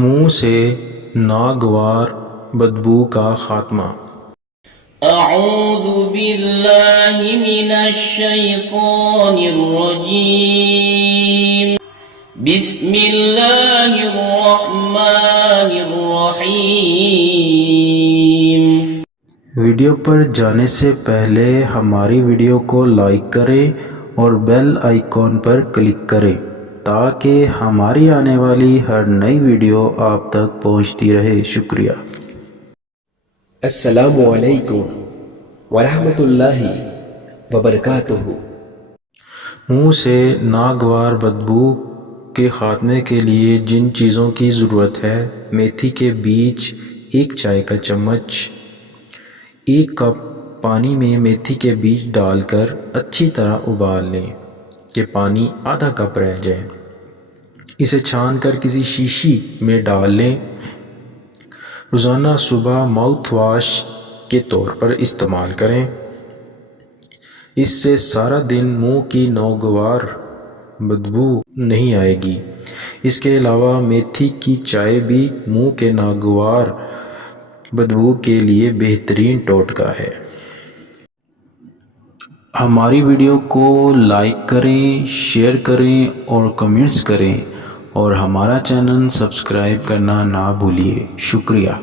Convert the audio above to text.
منہ سے ناگوار بدبو کا خاتمہ۔ اعوذ باللہ من الشیطان الرجیم، بسم اللہ الرحمن الرحیم۔ ویڈیو پر جانے سے پہلے ہماری ویڈیو کو لائک کریں اور بیل آئیکن پر کلک کریں تاکہ ہماری آنے والی ہر نئی ویڈیو آپ تک پہنچتی رہے۔ شکریہ۔ السلام علیکم ورحمۃ اللہ وبرکاتہ۔ منہ سے ناگوار بدبو کے خاتمے کے لیے جن چیزوں کی ضرورت ہے: میتھی کے بیج 1 چائے کا چمچ۔ 1 کپ پانی میں میتھی کے بیج ڈال کر اچھی طرح ابال لیں کہ پانی آدھا کپ رہ جائے۔ اسے چھان کر کسی شیشی میں ڈال لیں۔ روزانہ صبح ماؤتھ واش کے طور پر استعمال کریں۔ اس سے سارا دن منہ کی ناگوار بدبو نہیں آئے گی۔ اس کے علاوہ میتھی کی چائے بھی منہ کے ناگوار بدبو کے لیے بہترین ٹوٹکا ہے۔ ہماری ویڈیو کو لائک کریں، شیئر کریں اور کمنٹس کریں اور ہمارا چینل سبسکرائب کرنا نہ بھولیے۔ شکریہ۔